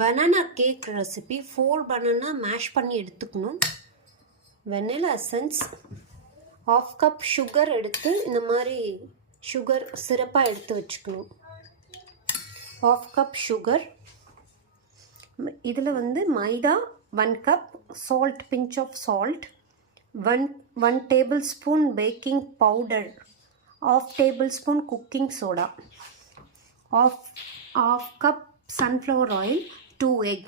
banana cake recipe. 4 banana mash பண்ணி எடுத்துக்கணும். vanilla essence, 1/2 cup sugar எடுத்து இந்த மாதிரி sugar சிரப்பா எடுத்து வச்சுக்கணும். 1/2 cup sugar. இதில் வந்து மைதா 1 cup, salt, pinch of salt, 1 tablespoon baking powder, 1/2 tablespoon cooking soda, 1/2 cup sunflower oil, 2 egg.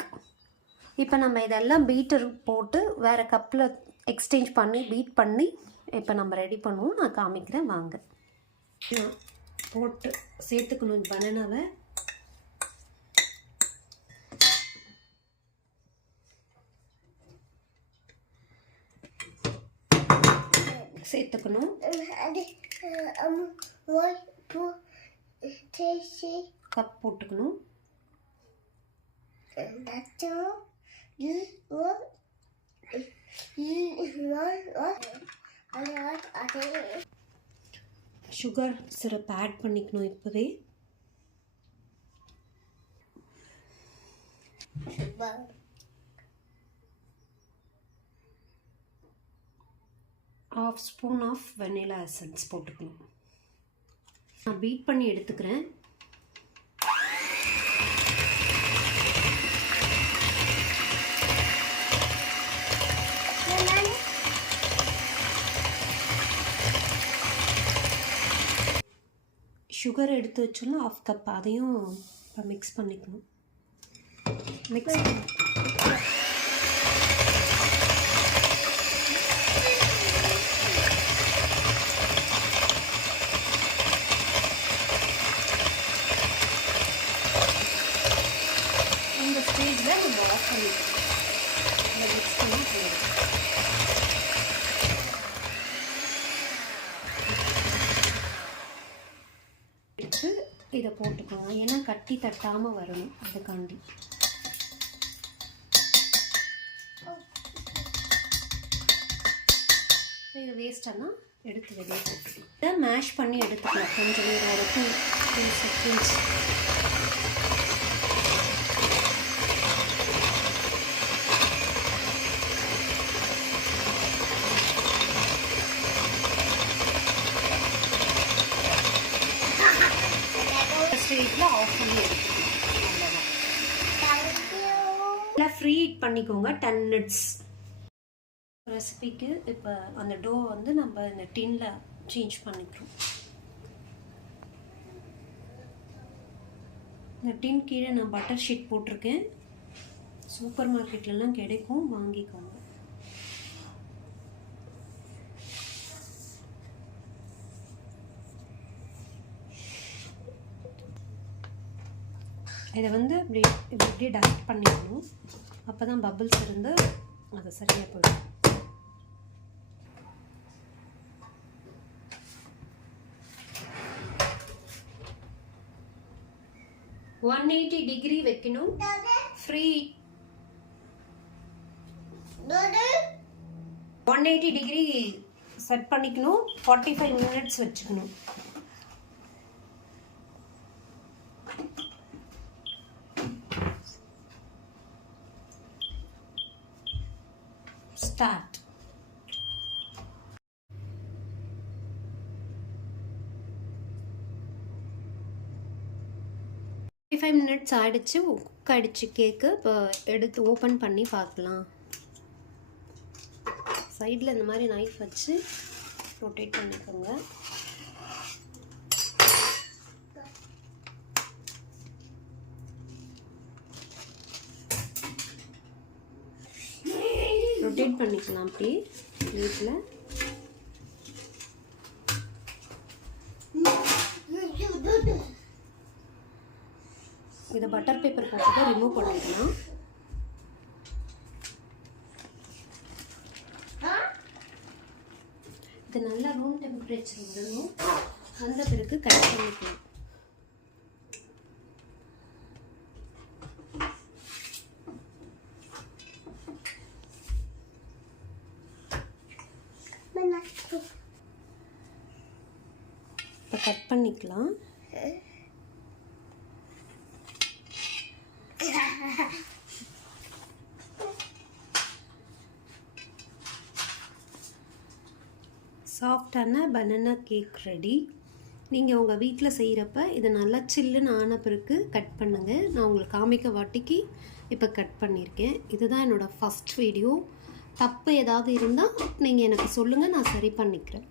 இப்போ நம்ம இதெல்லாம் பீட்டர் போட்டு வேறு கப்பில் எக்ஸ்சேஞ்ச் பண்ணி பீட் பண்ணி இப்போ நம்ம ரெடி பண்ணுவோம். நான் காமிக்கிறேன் வாங்க. போட்டு சேர்த்துக்கணும் பனானாவை. சேர்த்துக்கணும். கப் போட்டுக்கணும். சுகர் சிரப் ஆட் பண்ணிக்கணும் இப்போவே. ½ ஸ்பூன் ஆஃப் வெனிலா எசன்ஸ் போட்டுக்கணும். நான் பீட் பண்ணி எடுத்துக்கிறேன். சுகர் எடுத்து வச்சோன்னா 1/2 கப் அதையும் இப்போ மிக்ஸ் பண்ணிக்கணும். மிக்ஸ் இந்த ஸ்டேஜில் நம்ம ஆஃப் பண்ணிக்கணும். இந்த மிக்ஸ் பண்ணி போதும். எடுத்து இதை போட்டுக்கோங்க. ஏன்னா கட்டி தட்டாமல் வரணும், அதுக்காண்டி. இது வேஸ்ட்டானா எடுத்து வெளியே போட்டுக்கலாம். இதை மேஷ் பண்ணி எடுத்துக்கலாம். கொஞ்சம் நேரம் வரைக்கும் 2 seconds. ஸ்டேஜில் ஆஃப் பண்ணி எடுத்துக்கலாம். அவ்வளோதான். ஃப்ரீ ஹீட் பண்ணிக்கோங்க 10 minutes. ரெசிபிக்கு இப்போ அந்த டோ வந்து நம்ம இந்த டின்னில் சேஞ்ச் பண்ணிக்கிறோம். இந்த டின் கீழே நான் பட்டர் ஷீட் போட்டிருக்கேன். சூப்பர் மார்க்கெட்லலாம் கிடைக்கும், வாங்கிக்கோங்க. இதை வந்து இப்படி டஸ்ட் பண்ணிக்கணும். அப்போ தான் பபிள்ஸ் இருந்து அது சரியாக போயிடும். 180 டிகிரி வைக்கணும். ஃப்ரீ 180 டிகிரி செட் பண்ணிக்கணும். 45 minutes வச்சுக்கணும். ஸ்டார்ட். 45 minutes ஆகிடுச்சு. குக் ஆகிடுச்சு கேக்கு. இப்போ எடுத்து ஓப்பன் பண்ணி பார்க்கலாம். சைடில் இந்த மாதிரி நைஃப் வச்சு ரொட்டேட் பண்ணிக்கோங்க. ரொட்டேட் பண்ணிக்கலாம் அப்படி வீட்டில். இதை பட்டர் பேப்பர் போட்டு ரிமூவ் பண்ணிக்கலாம். இது நல்லா ரூம் டெம்பரேச்சர் வரணும். அந்த பிறகு கட் பண்ணிக்கலாம். இப்போ கட் பண்ணிக்கலாம். சாஃப்டான பனானா கேக் ரெடி. நீங்கள் உங்கள் வீட்டில் செய்கிறப்ப இதை நல்லா சில்லுன்னு ஆன பிறகு கட் பண்ணுங்கள். நான் உங்களுக்கு காமிக்க வாட்டிக்கு இப்போ கட் பண்ணியிருக்கேன். இதுதான் என்னோடய ஃபஸ்ட் வீடியோ. தப்பு ஏதாவது இருந்தால் நீங்கள் எனக்கு சொல்லுங்கள், நான் சரி பண்ணிக்கிறேன்.